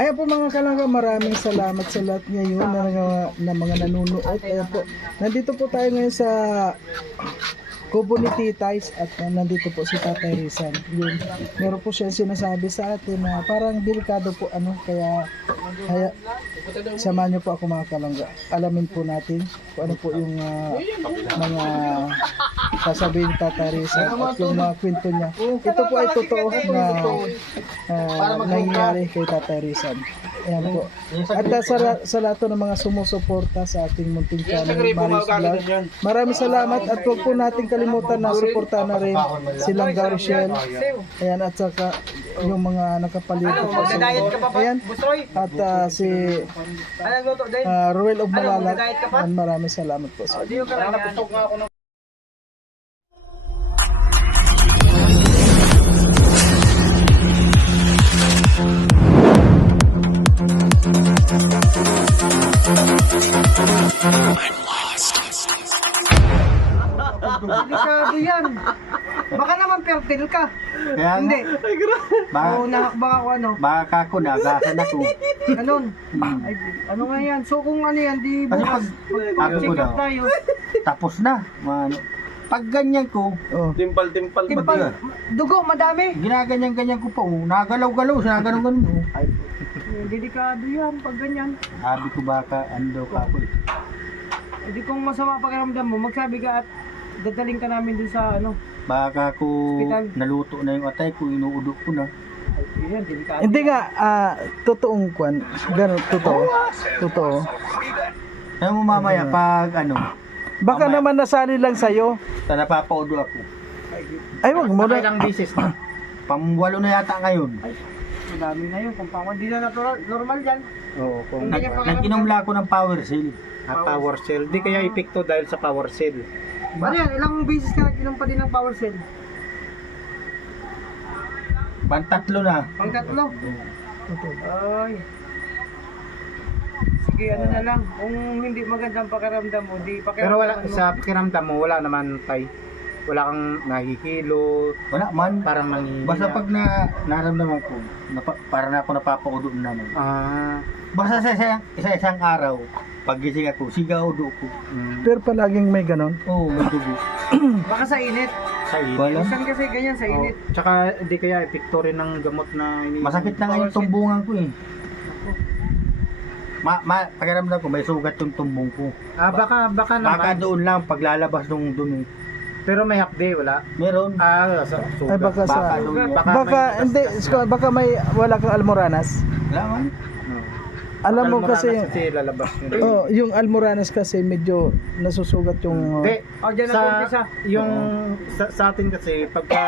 Ayan po mga kalangga, maraming salamat sa lahat ngayon na mga nanonood. Ayan po, nandito po tayo ngayon sa Kubo ni Titays at nandito po si Tatay Rizal. Yun, meron po siya sinasabi sa atin na parang delikado po kaya samahan niyo po ako mga kalangga. Alamin po natin kung ano po yung mga sasabihin ni Tatay Rizal at yung mga kwento niya. Ito po ay totoo na nangyayari kay Tatay Rizal. Ayan po. At sa lahat ng mga sumusuporta sa ating munting channel, Maris Vlog, maraming salamat at huwag po natin kalimutan na suportahan na rin si Langga Rochelle. Ayan, at saka yung mga nakapalito po sa ayan, at si Ruel of Malalag. Maraming salamat po sa inyo. Delikado yan. Baka naman fertile ka. Kaya Hindi. Baka, Oo, baka ako ano. baka ako nagasan ako. Ganun. Ay, ano nga yan? So kung ano yan, di Kasi bukas. pag Check ako up tayo. tapos na. Ano, pag ganyan ko, Timpal-timpal ba Timpal, diyan? dugo, madami. ginaganyan-ganyan ko pa. Nagalaw-galaw, sinagalaw-galaw. Ay, Delikado yan pag ganyan. sabi ko baka ando ka ako. Hindi kung masama pakiramdam mo, magsabi ka at dadaling ka namin dun sa ano. Baka ako Hospital. naluto na yung atay ko, inuudok ko na. Ay, yan, delikado. Hindi nga, totoong kwan. Ganun, totoo. Totoo. Kaya mo mamaya pag ano, Baka Mamaya. naman nasali lang sa'yo. ta napapaudo ako. Ay, wag mo na. Ilang bisis na. Pamwalo na yata ngayon. Madami na yun. Kung pang hindi na natural, normal yan. Oo, kung Hindi niya pakiramdam. Nag-inom ako ng power seal. power cell. Di kaya epekto dahil sa power cell. Ano yan? Ilang beses ka nag-inom pa din ng power cell? Pantatlo na. Pang tatlo? Ay. Sige, ano na lang. Kung hindi magandang pakiramdam mo, di pakiramdam Pero wala mo. sa pakiramdam mo wala naman tay. Wala kang nahihilo, Wala man. parang nangihiya. Basta pag naramdaman ko, para na ako napapaudo naman. Basta sa isang araw, pag gising ako, sigaw-udo ko. Pero palaging may ganon. Oo, may dugo. Baka sa init. sa init. Wala. Minsan kasi ganyan sa init. Tsaka di kaya epekto rin ng gamot na ini. Masakit na nga yung tumbungan ko eh. Pakiramdam ko, may sugat yung tumbong ko. Baka naman. Baka doon lang, paglalabas ng dumi. Pero may hapde wala. Meron. Ay, baka sa... doon yun. Baka, hindi, baka may, wala kang almoranas. Wala man. Alam mo kasi, lalabas yun. oh, yung almoranas kasi medyo nasusugat yung... Hindi. Oh, dyan Sa, nag-umpisa. yung sa atin kasi pagka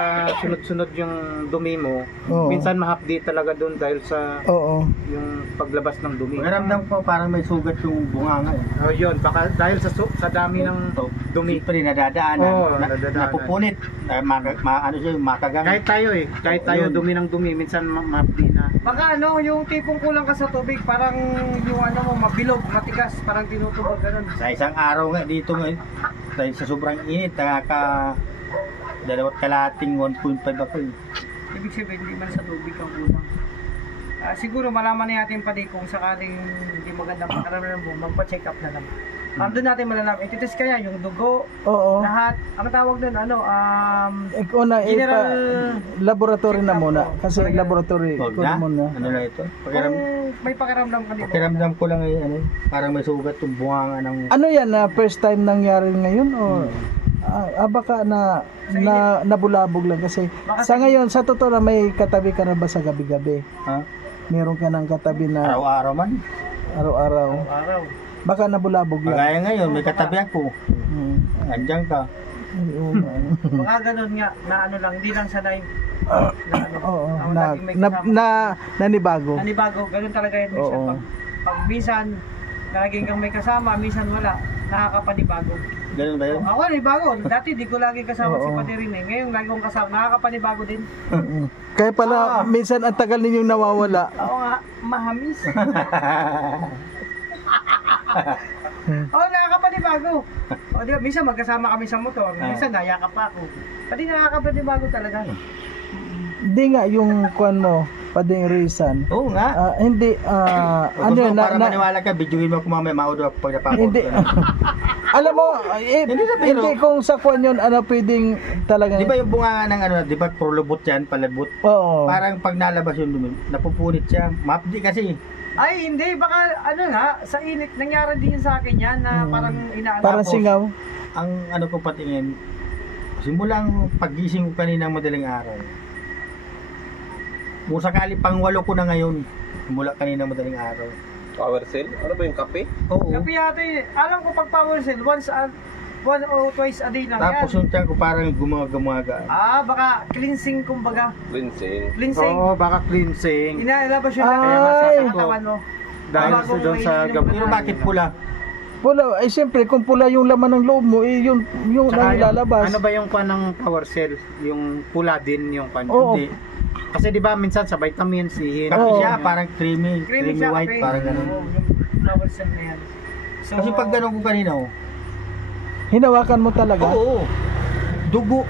sunod-sunod yung dumi mo, Oo. minsan mahapdi talaga doon dahil sa Oo. yung paglabas ng dumi. Pakiramdam ko, parang may sugat yung bunganga eh. Oh, yun, baka dahil sa dami ng So, dumi. siyempre nadadaanan, Oo, nadadaanan. napupunit, ano siya, makagamit. Kahit tayo Ayun. dumi ng dumi, minsan mahapdi na. Baka ano, yung tipong kulang ka sa tubig, parang yung ano mo, mabilog, matigas, parang tinutubog, ganun. Sa isang araw nga dito nga, dahil sa sobrang init, nakaka 2.5 ako eh. Ibig sabihin, hindi man sa tubig ang kulang. Siguro malaman na natin pa din kung sakaling hindi magandang pakiramdam mo, magpa-check up na lang. Doon natin malalaman, ititest kaya yung dugo, Oo. lahat, ang tawag doon, ano, Una, General laboratory na check-up, muna. oo. Kasi Talaga. laboratory Huwag ko na, muna. ano na ito? kung may pakiramdam ka di ba? Pakiramdam ko lang eh, ano, parang may sugat yung bunganga ng... Ano yan, first time nangyari ngayon o baka nabulabog lang kasi Baka sa ngayon sa totoo na may katabi ka na ba sa gabi-gabi? Ha? Meron ka ng katabi na Araw-araw man. araw-araw. Araw. Baka nabulabog lang. Kagaya ngayon, may katabi ako. Hmm. Andiyan ka. Oo, ano. Baka ganun nga, na ano lang, hindi lang sanay. Na ano, Oo, ang na, laging may na, kasama. na, nanibago. Nanibago, ganun talaga yun minsan. Oo. Pag minsan, laging kang may kasama, minsan wala, nakakapanibago. Ganun ba yun? Ako, nanibago. Dati di ko lagi kasama si Oo. Padirin eh. Ngayon, lagi kong kasama, nakakapanibago din. Mm-mm. Kaya pala minsan ang tagal ninyong nawawala. Oo nga, mahamis. Oo, nakakapanibago. O, di ba, minsan magkasama kami sa motor, minsan nayakap pa ako. Pati nakakapanibago talaga. Hindi nga yung kuan mo, Pading Rizan. Oo nga. Hindi, ano Gusto yun, ko para maniwala ka, videoin mo ako mamaya, maudo ako pag napapauto. hindi, alam mo, Hindi na, pero- hindi kung sa kwan yun, ano, pwedeng talagang, Di ba yung bunga ng ano, di ba prolubot yan, palabot? oo, Parang pag nalabas yung dumi, napupunit siya. Mapdi kasi. Ay, hindi. Baka, ano nga, sa init, nangyari din yun sa akin yan na parang inaano. parang Tapos, singaw. Ang ano ko patingin, simulang pagising ko kaninang madaling araw. Kung sakali pang 8 ko na ngayon, simula kaninang madaling araw. Power cell? Ano ba yung kape? Oo. Kapi yata yun. Alam ko pag power cell, once or twice a day lang Tapos yan. yung tiyan ko parang gumaga. Baka cleansing kumbaga. Cleansing. Cleansing. Oo, baka cleansing. Inalabas yun Ay! lang sa katawan mo. Dahil Bago doon may sa ininom gamot. ka Pero na. bakit pula? Pula, ay siyempre, kung pula yung laman ng loob mo, yung Tsaka ang lalabas. Ano ba yung kwan ng power cell? Yung pula din yung kwan. Oo. Hindi. Kasi di ba minsan sa vitamins, sihin. Kape Oo. siya, parang creamy Creamy siya, white, kape. parang ganun. Oo, yung power cell na yan. So, Kasi pag ganun ko kanina, oh. Hinawakan mo talaga? Oo. Dugo.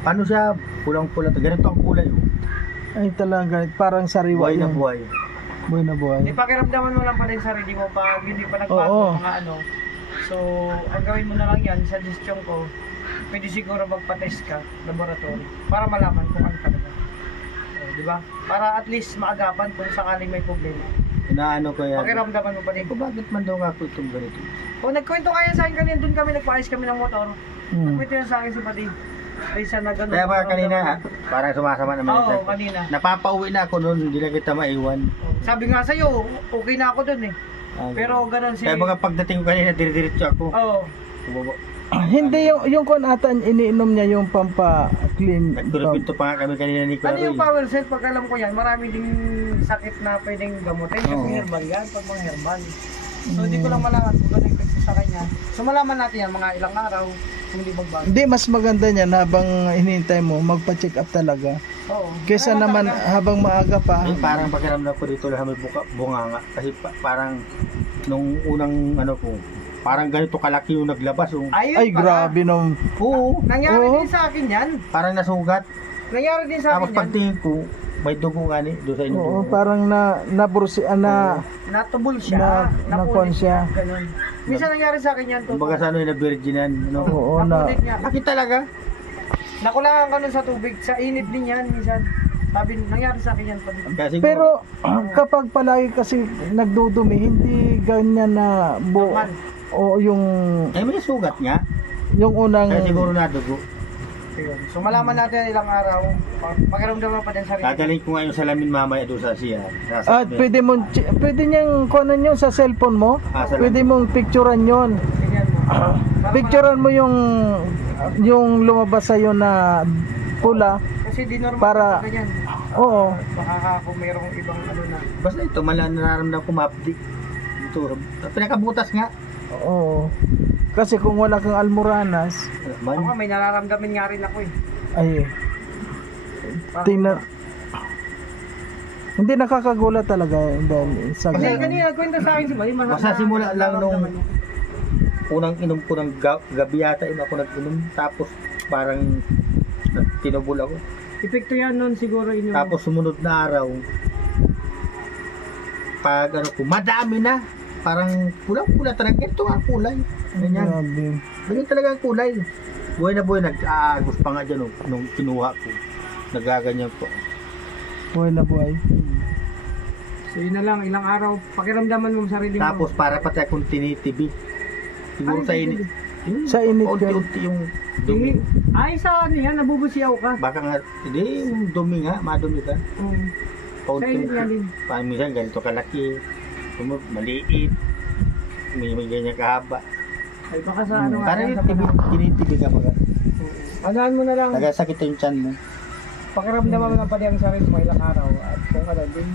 Ano siya? Pulang-pula. Ganito ang kulay, oh. Ay talaga, parang sariwa Buhay na yun. buhay. Buhay na buhay. Di pakiramdaman mo lang pala yung sarili mo pag hindi pa nagbago Oo. mga ano. So, ang gawin mo na lang yan, suggestion ko, pwede siguro magpa-test ka, laboratory, para malaman kung ano talaga. Di ba? Para at least maagapan kung sakaling may problema. Inaano ko yan. Pakiramdaman mo pa din. Ko bakit man daw nga po itong ganito? O, nagkwento kaya sa akin kanina, doon kami nagpaayos kami ng motor. Hmm. Nagkwento yan sa akin si Pati. Risa na gano'n. Kaya mga kanina, parang sumasama naman yung Oo, tiyan ko. kanina. Napapauwi na ako noon, hindi na kita maiwan. Sabi nga sa'yo, okay na ako doon eh. Pero ganun si... Kaya mga pagdating ko kanina, dire-diretso ako. Oo. Bumaba. Hindi yung kung ata iniinom niya yung pampa-clean. Nagpinto pa nga kami kanina ni Ano Kuya yung Roy. power cell? Pag alam ko yan, marami ding sakit na pwedeng gamutin. Kasi Oo. herbal yan, pag mga herbal. So hindi ko lang malaman kung ano yung epekto sa kanya. So malaman natin yan, mga ilang araw, kung hindi magbago. Hindi, mas maganda niyan habang hinihintay mo, magpa-check up talaga. Oo. Kesa Kailangan naman talaga. habang maaga pa. Ay, parang pakiramdam ko dito lang may bunganga. Kasi parang nung unang ano ko, parang ganito kalaki yung naglabas. Yung, Ayun Ay, pala. grabe nung. oo, Nangyari Oo. din sa akin yan. parang nasugat. Nangyari din sa Tapos akin yan. pagtingin ko, may dugo nga ni doon sa inyo. Oo, parang nabursi, na, Natubol siya. Na- napunit nakuan siya. Ganun. Minsan nangyari sa akin yan. Kumbaga sa ano yung na-virginan. No? oo, na, Napunit niya. Bakit talaga? Nakulangan ka nun sa tubig. Sa init din yan minsan. Sabi, nangyari sa akin yan. Pati. Kaya siguro, pero kapag palagi kasi nagdudumi, hindi ganyan na Normal. o yung may sugat nga. unang Kaya siguro nadugo. Yun. So malaman natin ilang araw. Pakiramdaman pa din sa sarili. Gagaling ko nga yung salamin mamaya doon sa siya. pwede niyang kuhanan yun sa cellphone mo. Salamin. Pwede mong picturean yon. Tingnan mo. Para Picturean mo yung lumabas sa na pula. Kasi di normal Para- para ganyan. Oo. Baka kung mayroong ibang ano na. Basta ito, nararamdaman ko mapdik. Ito, pinakabutas nga. Oo. Kasi kung wala kang almoranas, Ako Man, may nararamdaman nga rin ako eh. ay Parang- tingnan. Hindi nakakagulat talaga dahil sa Kasi ganun. kanina nagkwento sa akin si Mali. Basta simula lang nung unang inom ko ng gabi yata yun ako nag-inom. Tapos parang tinubol ako. Epekto yan nun siguro inyo. Tapos sumunod na araw, pag ano ko, madami na. Parang pula-pula talaga. Ito ang kulay. Ganyan. Grabe. Ganyan talaga ang kulay. Buhay na buhay, nag-aagos pa nga dyan nung kinuha ko. Nagaganyan po. Buhay na buhay. So yun na lang, ilang araw, pakiramdaman mo sa sarili mo. Tapos para pati akong tinitibi. Siguro Ay, sa init. Sa init yun. Unti-unti yung dumi. Ay, sa ano yan, nabubusiyaw ka. Baka nga, hindi yung dumi nga, madumi ka. Sa init nga din. Parang minsan ganito kalaki. Maliit. May ganyan kahaba. Ay, baka sa ano nga. Parang yan, sa tinitibi ka mga. Agaan mo na lang. Nagasakit yung tiyan mo. Pakiramdaman mo na pala ang sarili mo ilang araw. At kung ano, din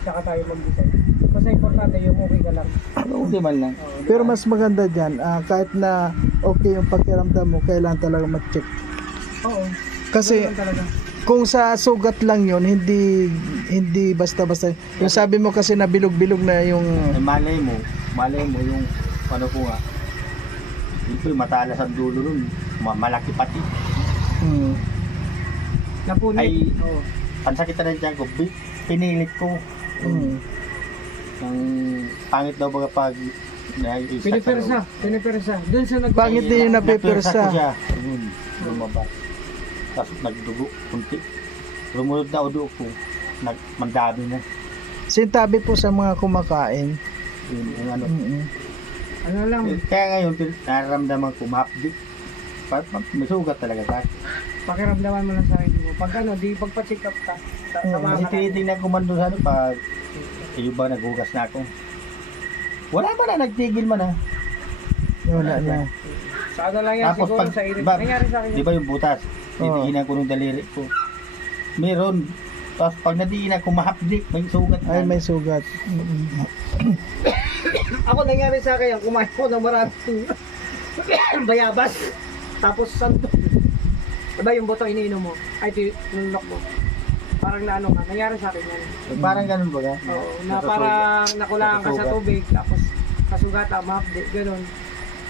saka tayo mag-decide. Basta importante yung okay ka lang. Hindi man lang. Pero mas maganda dyan, kahit na okay yung pakiramdam mo, kailangan talaga ma-check. Oo. Kasi Ganun talaga. kung sa sugat lang yun, hindi basta-basta. Yung sabi mo kasi na bilog-bilog na yung Ay, malay mo yung ano ko nga. Dito yung matalas ang dulo nun. Malaki pati. hmm, Napunit. Ay, Oo. pansakit na dyan ko, pinilit ko. Mm. Ang pangit daw baga pag Pinipersa. Doon sa Pangit din yung napipirsa. ko siya. Yun, lumabas. Tapos nagdugo, kunti. Lumunod na udo ko. Mandami na. Sintabi po sa mga kumakain. Yun, yung ano. Mm-mm. Ano lang, Kaya ngayon, nararamdaman ko mahapdi. May sugat talaga sa akin. pakiramdaman mo lang sa sarili mo. Pag ano, di pagpa-check up ka. Kasi tinitingnan ko man doon sa ano, pag yung ba naghugas na ako. Wala ba na, nagtigil man ha. Wala na. Sa ano lang yan, Tapos siguro pag, sa irin. diba, Nangyari sa akin. di ba yung butas? Tinitingnan ko ng daliri ko. Meron. Tapos pag nadiinan ko, mahapdi, may sugat na. Ay, may sugat. Mm-mm. Ako nangyari sa akin, kumain ko ng maraming bayabas. Tapos santo. Diba yung boto iniinom mo? Ay, tinunok mo. Parang naano ka. Nangyari sa akin yan. Parang ganun ba ka? Oo, na parang nakulangan ka sa tubig. Tapos kasugata, mahapdi, ganun.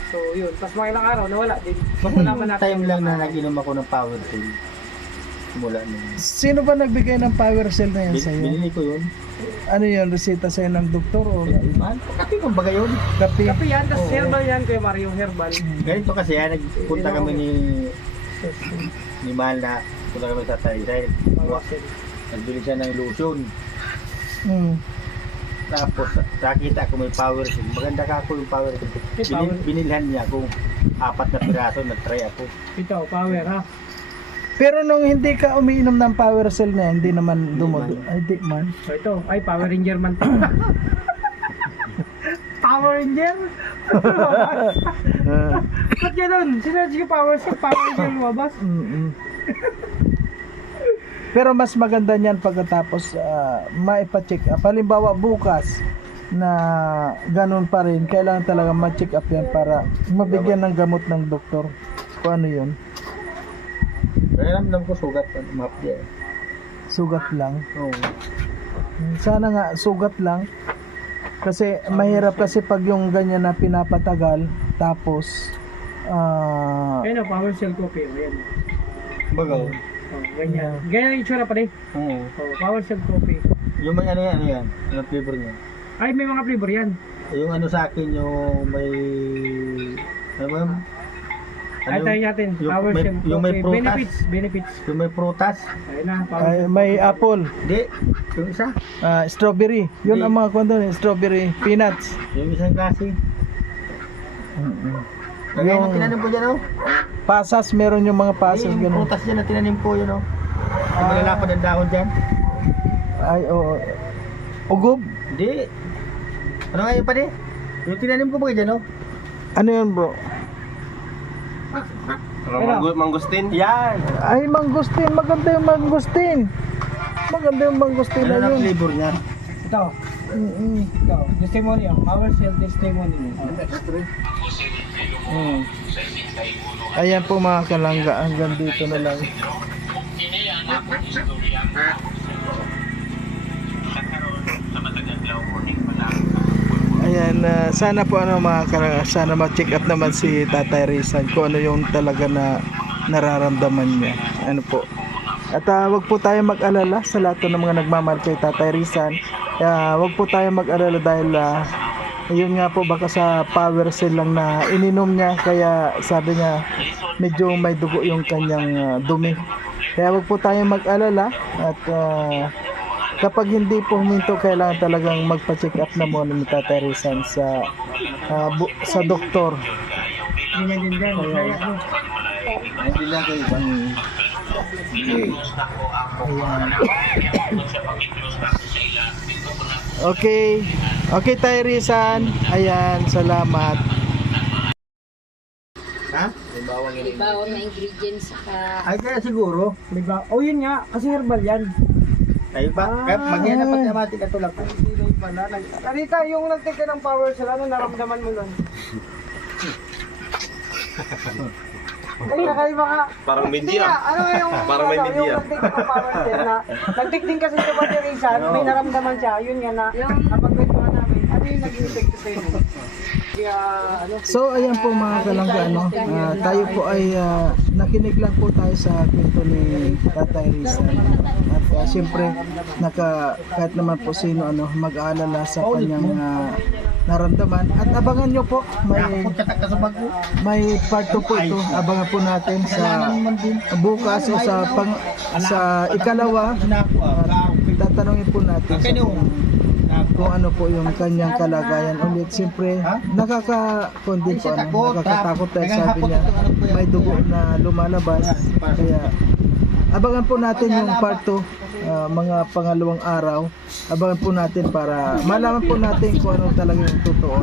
So yun. Tapos mga ilang araw, nawala din. Malaman natin Time yung lang na araw. nag-inom ako ng power pill. Simula nung. Sino ba nagbigay ng power cell na yan sa'yo? Binili ko yun. Ano yun? Reseta sa'yo ng doktor o Mahal ko kasi kung baga yun. kape? Kape yan, tapos Oo. herbal yan, Kuya Mario, herbal. Ganito kasi nagpunta kami ni Mahal na punta kami sa Thailand. Nagbili siya ng lotion. Mm. Tapos nakita ko may power pill. Maganda ka ako yung power pill. May power. Binilhan niya ako 4 na piraso, nag-try ako. Ito, power ha. Pero nung hindi ka umiinom ng power cell na yan, hindi naman dumudo. Ay, di man. So ito, ay Power Ranger man to. Power Ranger? Ba't ganun? Sinerge ko Power Ranger lumabas? Mm-mm. Pero mas maganda niyan pagkatapos maipa-check up. Halimbawa bukas na ganun pa rin, kailangan talaga ma-check up yan para mabigyan ng gamot ng doktor. Kung ano yun, Kaya ramdam ko sugat, mapdi. sugat lang. Oo. Sana nga sugat lang. Kasi mahirap kasi pag yung ganyan na pinapatagal tapos Ayun o, Power Cell Coffee. Ayan. Baga. Oh, ganyan. Ganyan yung itsura pa rin. Oo. Oh, Power Cell Coffee. Yung may ano yan? Ano flavor niya? Ay, may mga flavor yan. Yung ano sa akin, yung may... Ano ba yun? Ay, tayo natin. yung Power may- Cell yung may Coffee. prutas. Benefits. Yung may prutas. Ayun na, Power ay, Cell may apple, Hindi. Yung isa. strawberry. Yun Hindi. ang mga kwento ni strawberry peanuts. Yung isang klase. Kaya Yung yung tinanim ko dyan, oh. pasas, meron yung mga pasas Yung ganun. prutas dyan na tinanim ko, yun, oh. Yung malalapad ang dahon dyan. Ay, oo. Ugob? Hindi. Ano nga yun pa di? Yung tinanim ko ba dyan, oh. Ano yun, bro? Mangustin? Yan. Ay, mangustin. Maganda yung mangustin. Maganda yung mangustin Ano na na yun. flavor niya? Ito. Ito. Testimony. Power Cell Testimony. Ayan po mga kalangga. Hanggang dito na lang. Ayan, sana po ano mga kalangga, sana ma-check up naman si Tatay Rizal kung ano yung talaga na nararamdaman niya. Ano po. At wag po tayo mag-alala sa lahat ng mga nagmamahal kay Tatay Rizal. Wag po tayo mag-alala dahil yun nga po baka sa power cell lang na ininom niya kaya sabi niya medyo may dugo yung kanyang dumi. Kaya wag po tayo mag-alala at kapag hindi po huminto kailangan talagang magpa-check up na muna ni Tatay Rizal sa doktor. Ganyan din dyan. Kaya ko. Hindi lang kayo ba? Okay. Okay, Tay Rizal. Ayan, salamat. Ha? Bawang na ingredients sa Ay kaya siguro. Diba? Oh, yun nga. Kasi herbal yan. Ay ba? Kaya magyan na pati ka tulak. Hindi pala. Arita, yung nag-take ka ng Power Cell, ano naramdaman mo nun? Ay, nakaiba ka. Parang Hindi media. nga, ano nga yung, Parang may ano, media. yung nag-take ka ng Power Cell na, nag-take din kasi sa Baterisan, may naramdaman siya, yun nga na, napagkwentuhan namin, ano yung naging effect sa'yo? Kaya, ano, So, ayan po mga kalangga, ano, tayo po ay nakinig lang po tayo sa kwento ni Tatay Rizal. At siyempre, kahit naman po sino mag-aalala sa kanyang naramdaman. At abangan nyo po, may part 2 po ito. Abangan po natin sa bukas o sa ikalawa. Tatanungin po natin kung ano po yung kanyang kalagayan ulit. Siyempre, nakaka-condemn po, nakakatakot dahil sabi niya, may dugo na lumalabas. Kaya, abangan po natin yung part 2, mga pangalawang araw. Abangan po natin para malaman po natin kung ano talaga yung totoo.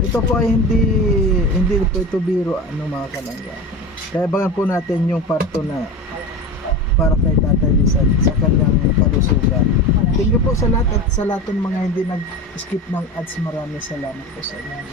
Ito po ay hindi po ito biro, mga kalangga. Kaya abangan po natin yung part 2 na para kay Tatay Rizal sa kanyang kalusugan. Thank you po sa lahat at sa lahat ng mga hindi nag-skip ng ads. Maraming salamat po sa inyo.